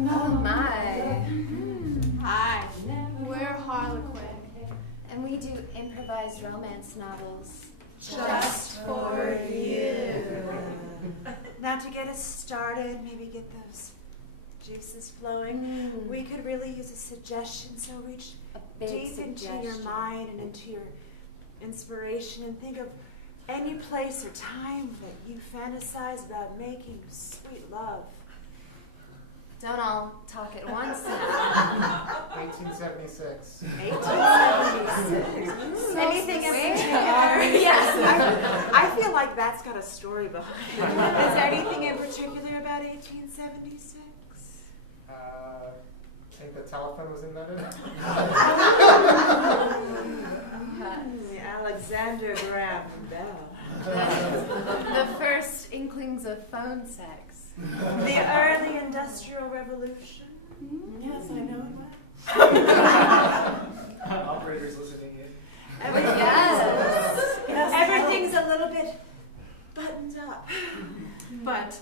no. Oh my. Hi, we're Harlequin. And we do improvised romance novels. Just for you. Now to get us started, maybe get those juices flowing, we could really use a suggestion, so reach deep into your mind and into your inspiration and think of any place or time that you fantasize about making sweet love. Don't all talk at once now. 1876. 1876. Anything in particular? Yes. I feel like that's got a story behind it. Is there anything in particular about 1876? I think the telephone was invented. The Alexander Graham Bell. The first inklings of phone sex. The early Industrial Revolution. Yes, I know it well. Operators listening in. Yes. Everything's a little bit buttoned up. But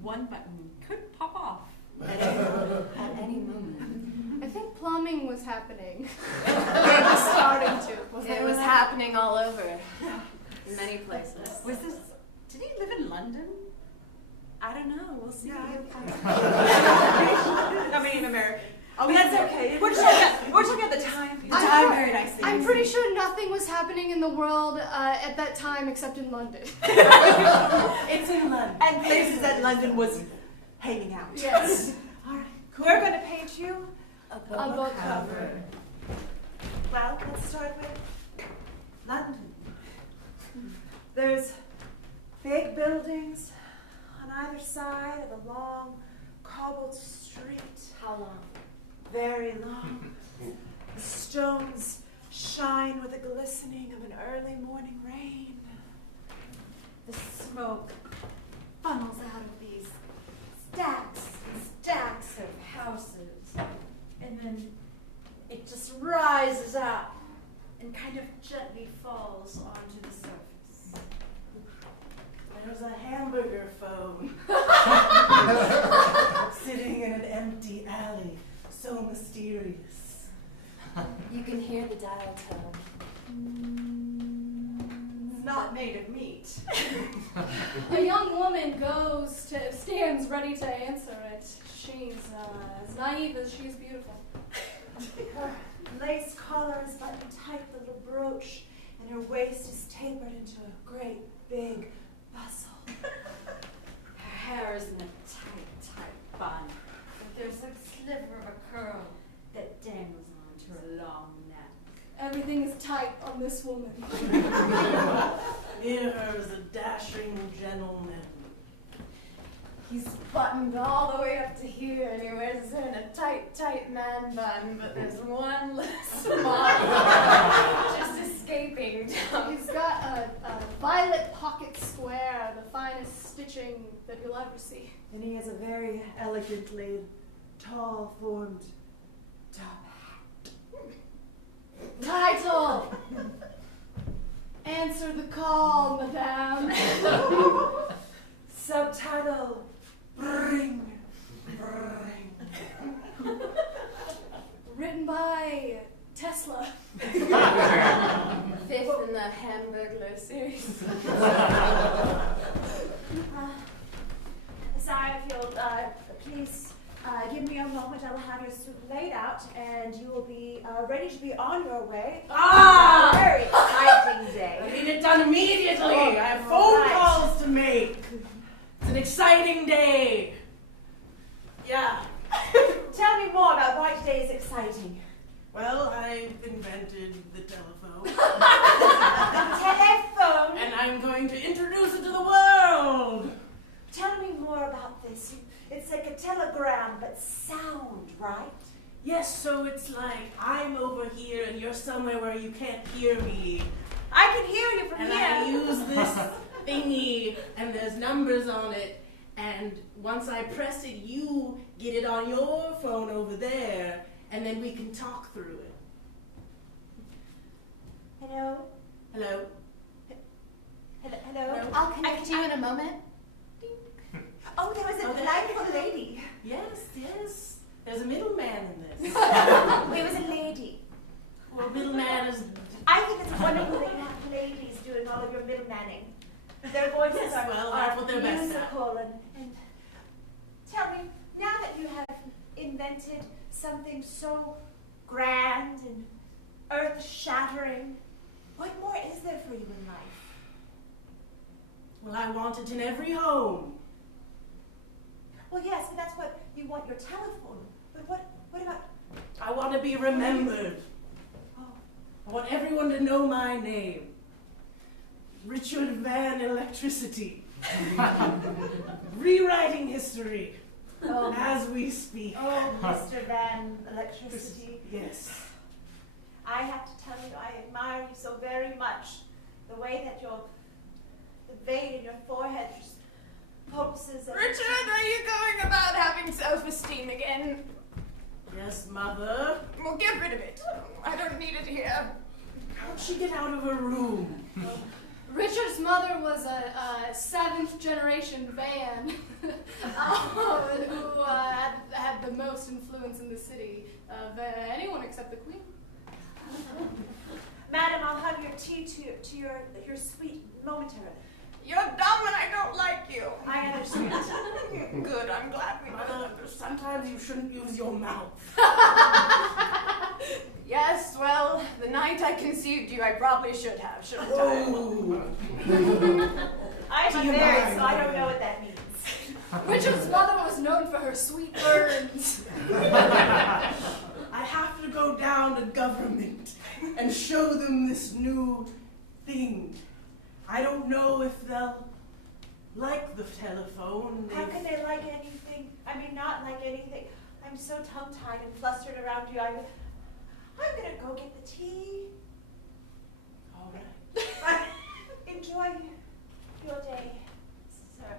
one button could pop off. At any moment. I think plumbing was happening. Starting to. It was happening all over. In many places. Did he live in London? I don't know. We'll see. I mean, in America. Oh, That's okay. We're talking at the time. Very nicely. I'm pretty sure nothing was happening in the world at that time except in London. It's in London. And places that London was hanging out. Yes. All right. Cool. We're going to paint you A A book cover. Well, let's start with London. There's big buildings on either side of a long cobbled street. How long? Very long. The stones shine with the glistening of an early morning rain. The smoke funnels out of these stacks and stacks of houses. And then it just rises up and kind of gently falls onto the surface. There's a hamburger phone sitting in an empty alley, so mysterious. You can hear the dial tone. It's not made of meat. A young woman stands ready to answer it. She's as naive as she's beautiful. Her lace collar is buttoned tight with a little brooch, and her waist is tapered into a great big bustle. Her hair is in a tight bun. But there's a sliver of a curl that dangles onto her long neck. Everything is tight on this woman. Near her is a dashing gentleman. He's buttoned all the way up to here, and he wears it in a tight man bun, but there's one little spot just escaping down. He's got a violet pocket square, the finest stitching that you'll ever see. And he has a very elegantly tall-formed top hat. Title! Answer the call, madame. Subtitle, Bring. Written by Tesla. Fifth in the Hamburglar series. Sorry if you'll please give me a moment. I'll have your suit laid out, and you will be ready to be on your way. Ah! Very exciting day. I need it done immediately. I have phone calls to make. It's an exciting day. Yeah. Tell me more about why today is exciting. Well, I've invented the telephone. Telephone. And I'm going to introduce it to the world. Tell me more about this. It's like a telegram, but sound, right? Yes, so it's like I'm over here and you're somewhere where you can't hear me. I can hear you from And here. I use this thingy and there's numbers on it. And once I press it, you get it on your phone over there, and then we can talk through it. Hello? Hello? Hello? I'll connect you in a moment. Oh, there was a Okay. delightful lady. Yes, yes. That's what they're best at. musical and tell me, now that you have invented something so grand and earth-shattering, what more is there for you in life? Well, I want it in every home. Well, yes, but that's what you want your telephone. But what about? I want to be remembered. Oh, I want everyone to know my name. Richard Van Electricity. Rewriting history as we speak. oh, Mr. Van Electricity. Yes. I have to tell you, I admire you so very much. The way that the vein in your forehead just pulses. And Richard, are you going about having self-esteem again? Yes, Mother. Well, get rid of it. I don't need it here. How'd she get out of her room? Richard's mother was a seventh generation Van who had the most influence in the city of anyone except the Queen. Madam, I'll have your tea to your suite momentarily. You're dumb and I don't like you. I understand. Good, I'm glad we both Mother, understand. sometimes you shouldn't use your mouth. Yes, well, the night I conceived you, I probably should have, shouldn't I? Oh. I'm Do you unmarried, mind? so I don't know what that means. Richard's mother was known for her sweet burns. I have to go down to government and show them this new thing. I don't know if they'll like the telephone. How can they like anything? I mean, not like anything. I'm so tongue-tied and flustered around you. I'm gonna go get the tea. All right. Enjoy your day, sir.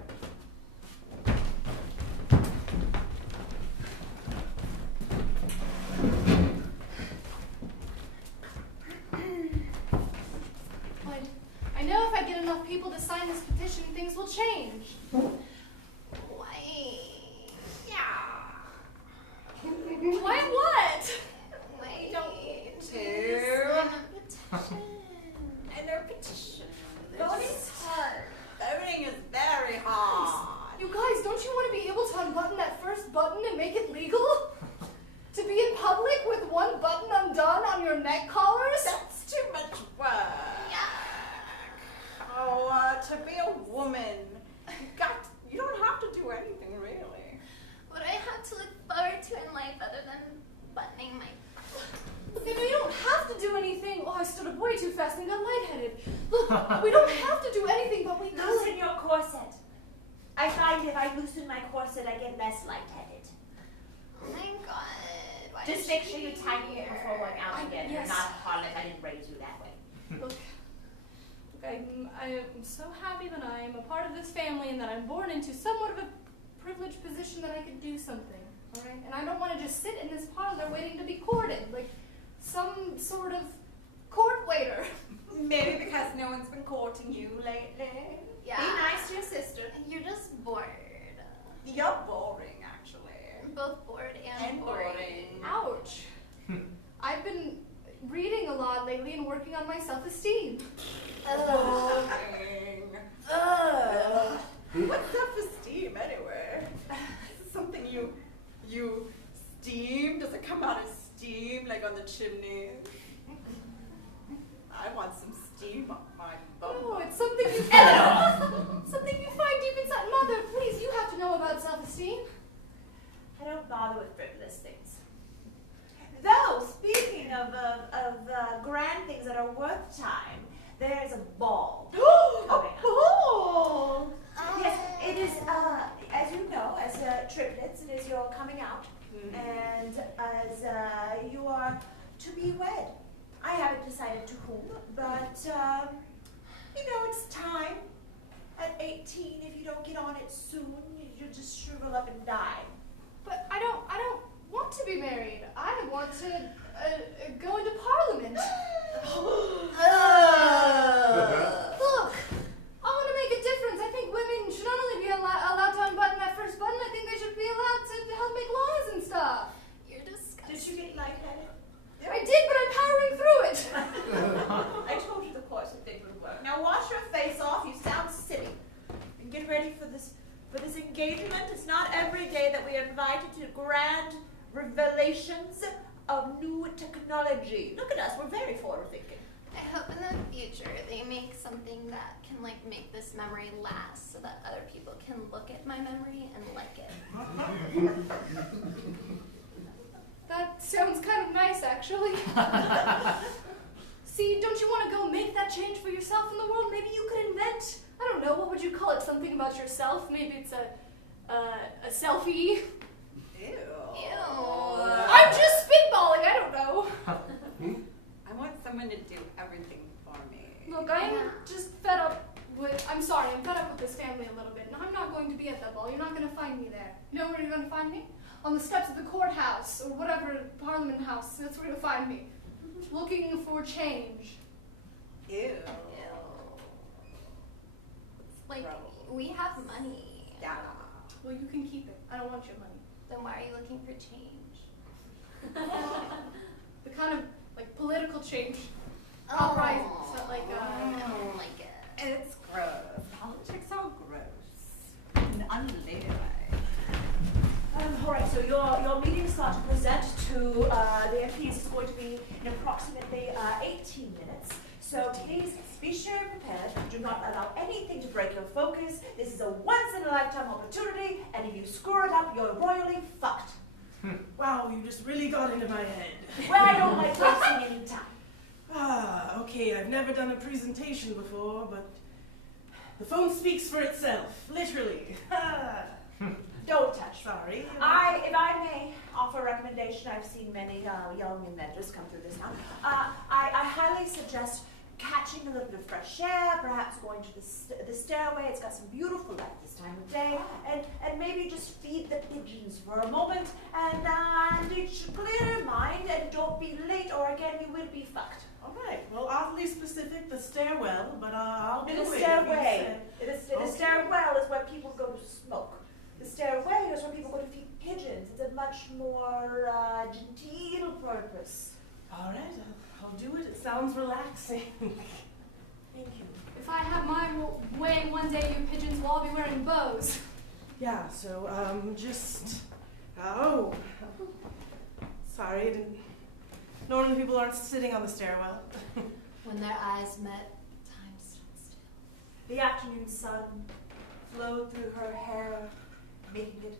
I know if I get enough people to sign this petition, things will change. Why? Yeah. Why what? Why don't need to. petition? And their petition. Voting's hard. Voting is very hard. You guys, don't you want to be able to unbutton that first button and make it legal? To be in public with one button undone on your neck collars? That's too much work. Oh, to be a woman, you don't have to do anything really. What do I have to look forward to in life other than buttoning my... Look, I know you don't have to do anything. Oh, I stood up way too fast and got lightheaded. Look, we don't have to do anything, but we Loosen your corset. I find if I loosen my corset, I get less lightheaded. Oh my god. Why Just is make she sure you tighten it before going out again. yes. You're not a harlot. I didn't raise you that way. Look, I'm so happy that I am a part of this family and that I'm born into somewhat of a privileged position that I could do something, all right? And I don't want to just sit in this parlor waiting to be courted, like some sort of court waiter. Maybe because no one's been courting you lately. Yeah. Be nice to your sister. You're just bored. You're boring, actually. Both bored and boring. Ouch. I've been reading a lot lately and working on my self-esteem. Boring. What's self-esteem anyway? Is it something you steam? Does it come out as steam like on the chimney? I want some steam up my bum. Oh, it's something you something you find deep inside. Mother, please, you have to know about self-esteem. I don't bother with frivolous things. Though, speaking of grand things that are worth time, there's a ball coming up. Oh! Yes, it is, as you know, as triplets, it is your coming out. And as you are to be wed. I haven't decided to whom, but, it's time. At 18, if you don't get on it soon, you'll just shrivel up and die. But I don't want to be married. I want to go into Parliament. Look, I want to make a difference. I think women should not only be allowed to unbutton that first button, I think they should be allowed to help make laws and stuff. You're disgusting. Did you get lightheaded? I did, but I'm powering through it. I told you the corset thing would work. Now wash your face off. You sound silly. And get ready ready for this engagement. It's not every day that we are invited to grand revelations of new technology. Look at us, we're very forward-thinking. I hope in the future they make something that can like make this memory last so that other people can look at my memory and like it. That sounds kind of nice, actually. See, don't you want to go make that change for yourself in the world? Maybe you could invent, I don't know, what would you call it? Something about yourself? Maybe it's a selfie? Ew. I'm just spitballing, I don't know. I want someone to do everything for me. Look, I'm just fed up with, I'm sorry, I'm fed up with this family a little bit, and I'm not going to be at that ball. You're not going to find me there. You know where you're going to find me? On the steps of the courthouse, or whatever, Parliament House. That's where you'll find me. Looking for change. Ew. It's like, we have money. Yeah. Well, you can keep it. I don't want your money. Then why are you looking for change? The kind of, like, political change. Oh, Right. So, like, I don't like it. It's gross. Politics are gross. And unladylike. All right, so your meeting slot to present to the MPs is going to be in approximately 18 minutes. So please be sure and prepared. Do not allow anything to break your focus. This is a once-in-a-lifetime opportunity, and if you screw it up, you're royally fucked. Wow, you just really got into my head. Well, I don't like wasting any time. Okay, I've never done a presentation before, but the phone speaks for itself, literally. Don't touch. Sorry. If I may offer a recommendation, I've seen many young inventors come through this now. I highly suggest catching a little bit of fresh air, perhaps going to the stairway. It's got some beautiful light this time of day, and maybe just feed the pigeons for a moment, and clear your mind, and don't be late, or again you will be fucked. All right. Well, oddly specific, the stairwell, but I'll do The it. stairway. The Okay. stairwell is where people go to smoke. The stairway is where people go to feed pigeons. It's a much more genteel purpose. All right, I'll do it. It sounds relaxing. Thank you. if I have my way one day, you pigeons will all be wearing bows. Yeah. So oh, sorry. I didn't. Normally people aren't sitting on the stairwell. When their eyes met, time stood still. The afternoon sun flowed through her hair, making it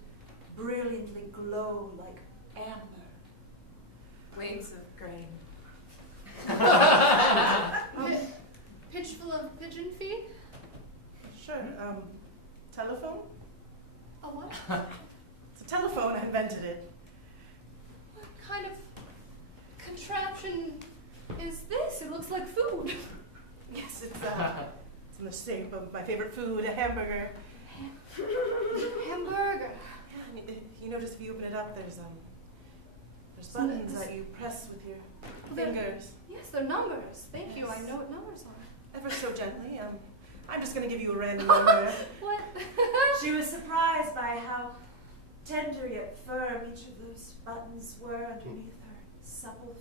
brilliantly glow like amber. Waves of grain. Pitch full of pigeon feed? Sure. Telephone? A what? It's a telephone. I invented it. What kind of contraption is this? It looks like food. Yes, it's in the shape of my favorite food, a hamburger. Hamburger. Yeah, you notice if you open it up, there's buttons that you press with your fingers. Yes, they're numbers. Thank you. I know what numbers are. Ever so gently. I'm just going to give you a random number. What? She was surprised by how tender yet firm each of those buttons were underneath her supple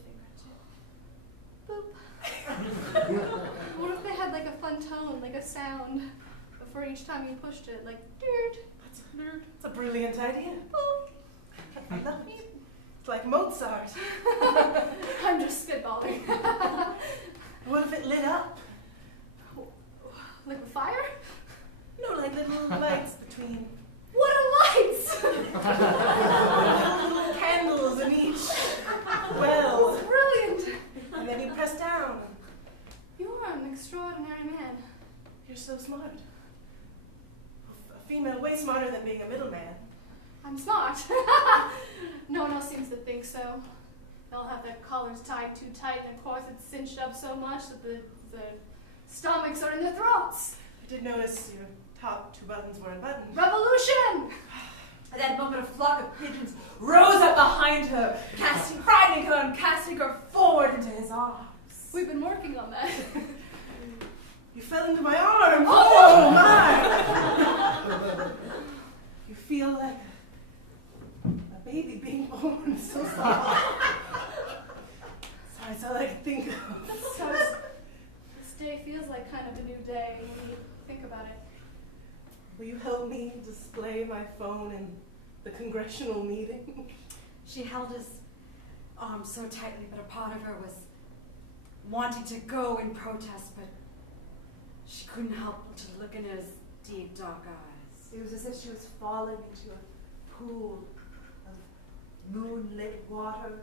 fingertip. Boop. What if they had like a fun tone, like a sound before each time you pushed it, like dirt. It's a brilliant idea. Boop. I love it. It's like Mozart. I'm just spitballing. What if it lit up? Like a fire? No, like little lights between. What are lights? Little candles in each well. Brilliant. And then you press down. You are an extraordinary man. You're so smart. A female way smarter than being a middleman. I'm smart. No one else seems to think so. They'll have their collars tied too tight and their corsets cinched up so much that the stomachs are in their throats. I did notice your top two buttons were unbuttoned. Revolution! At that moment, a flock of pigeons rose up behind her, frightening her and casting her forward into his arms. We've been working on that. You fell into my arms. Oh my! You feel like a baby being born. So sorry. Sorry, it's all I can think of. So this day feels like kind of a new day when you think about it. Will you help me display my phone in the congressional meeting? She held his arm so tightly, but a part of her was wanting to go and protest, but she couldn't help but to look into his deep, dark eyes. It was as if she was falling into a pool of moonlit water,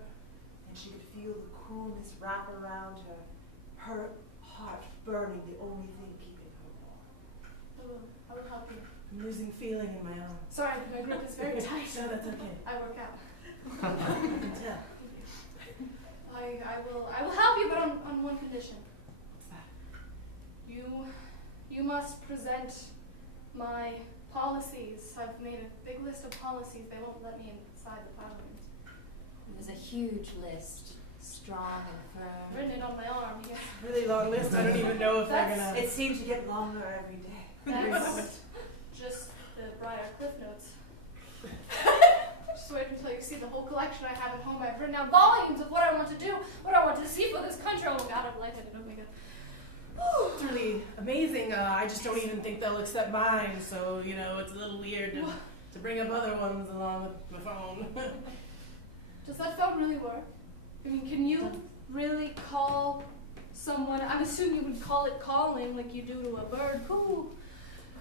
and she could feel the coolness wrap around her, her heart burning, the only thing keeping her warm. I will help you. I'm losing feeling in my arm. Sorry, my grip is very tight. No, that's okay. I work out. I can tell. I will help you, but on one condition. What's that? You must present my policies. I've made a big list of policies. They won't let me inside the parliament. There's a huge list, strong and firm. Written it on my arm, yes. Really long list. I don't even know if they're gonna. It seemed to get longer every day. That's just the Briar Cliff Notes. Just wait until you see the whole collection I have at home. I've written out volumes of what I want to do, what I want to see for this country. Oh my God, I've lighted it. Oh my God. It's really amazing. I just don't even think they'll accept mine, so it's a little weird to bring up other ones along with the phone. Does that phone really work? I mean, can you really call someone? I'm assuming you would call it calling like you do to a bird. Cool.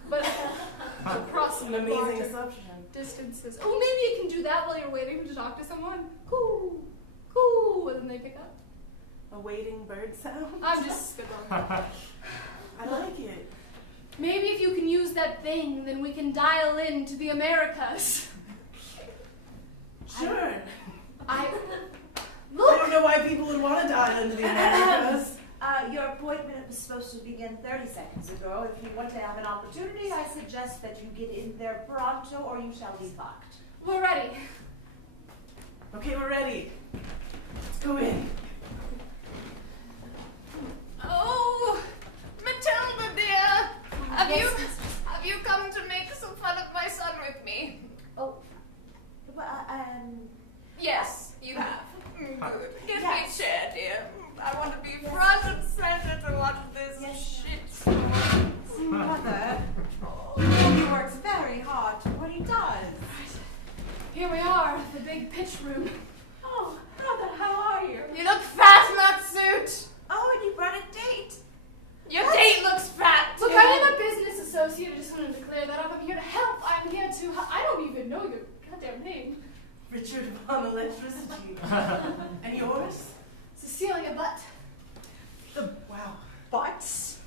But across An amazing larger assumption. distances. Oh, maybe you can do that while you're waiting to talk to someone. Cool. Cool. And then they pick up. A waiting bird sound? I'm just spitballing. I like it. Maybe if you can use that thing, then we can dial in to the Americas. Sure. I I don't know why people would want to dial into the Americas. Your appointment was supposed to begin 30 seconds ago. If you want to have an opportunity, I suggest that you get in there pronto or you shall be fucked. We're ready. Okay, we're ready. Let's go in. Oh, Matilda dear, have you come to make some fun of my son with me? Oh, well, Yes, you have. Good. Give Yes. me a chair, dear. I want to be front and center to watch this shit. Mother, he works very hard what he does. Here we are, the big pitch room. Oh, Mother, how are you? You look fat in that suit. oh, and you brought a date. Your date looks fat, too. Look, I am a business associate. I just wanted to clear that up. I'm here to help. I'm here to. I don't even know your goddamn name. Richard von Electricity. And yours? Cecilia Butt. Wow. Butts?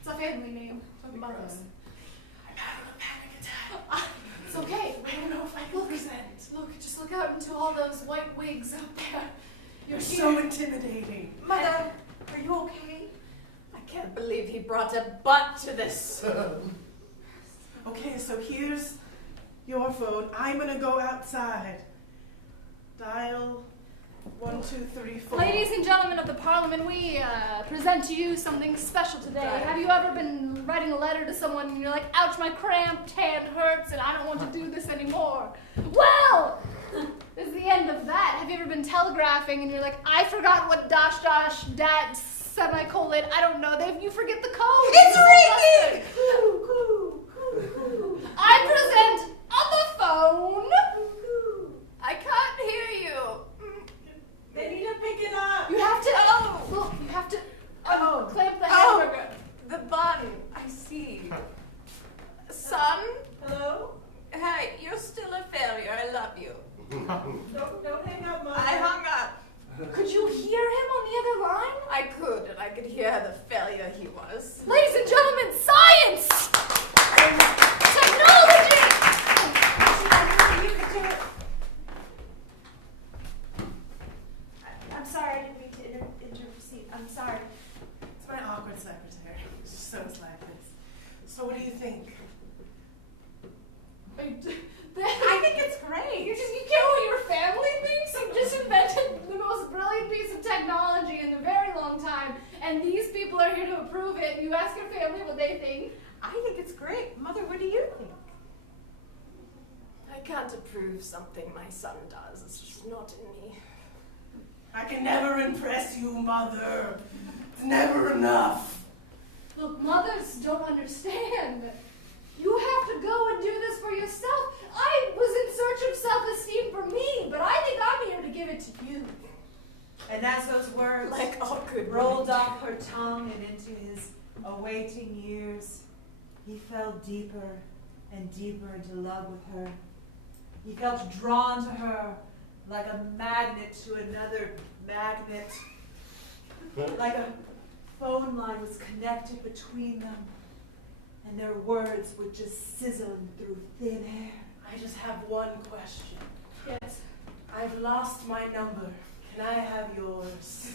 It's a family name. Don't be Mother. gross. I'm having a panic attack. It's okay. I don't know if I can present. Look, just look out into all those white wigs out there. You're You're here. so intimidating. Mother, are you okay? I can't believe he brought a butt to this. Okay, so here's your phone. I'm gonna go outside. Dial 1, 2, 3, 4. Ladies and gentlemen of the Parliament, we present to you something special today. Right. Have you ever been writing a letter to someone and you're like, ouch, my cramped hand hurts and I don't want to do this anymore? Well, this is the end of that. Have you ever been telegraphing and you're like, I forgot what dash dash dat semicolon, I don't know. You forget the code. It's ringing! I present on the phone. I can't hear you. They need to pick it up. You have to, look, you have to clamp the hamburger. The bun. I see. Son? Hello? Hey, you're still a failure. I love you. Don't hang up, Mom. I hung up. Could you hear him on the other line? I could, and I could hear the failure he was. Ladies and gentlemen, science! Technology! You could do it. I'm sorry, I didn't mean to intercede. I'm sorry. It's my awkward secretary. She's so like this. So what do you think? I think it's great. You care what your family thinks? You just invented the most brilliant piece of technology in a very long time, and these people are here to approve it, and you ask your family what they think. I think it's great. Mother, what do you think? I can't approve something my son does. It's just not in me. I can never impress you, Mother. It's never enough. Look, mothers don't understand. You have to rolled off her tongue and into his awaiting ears. He fell deeper and deeper into love with her. He felt drawn to her like a magnet to another magnet. Like a phone line was connected between them, and their words were just sizzling through thin air. I just have one question. Yes. I've lost my number. Can I have yours?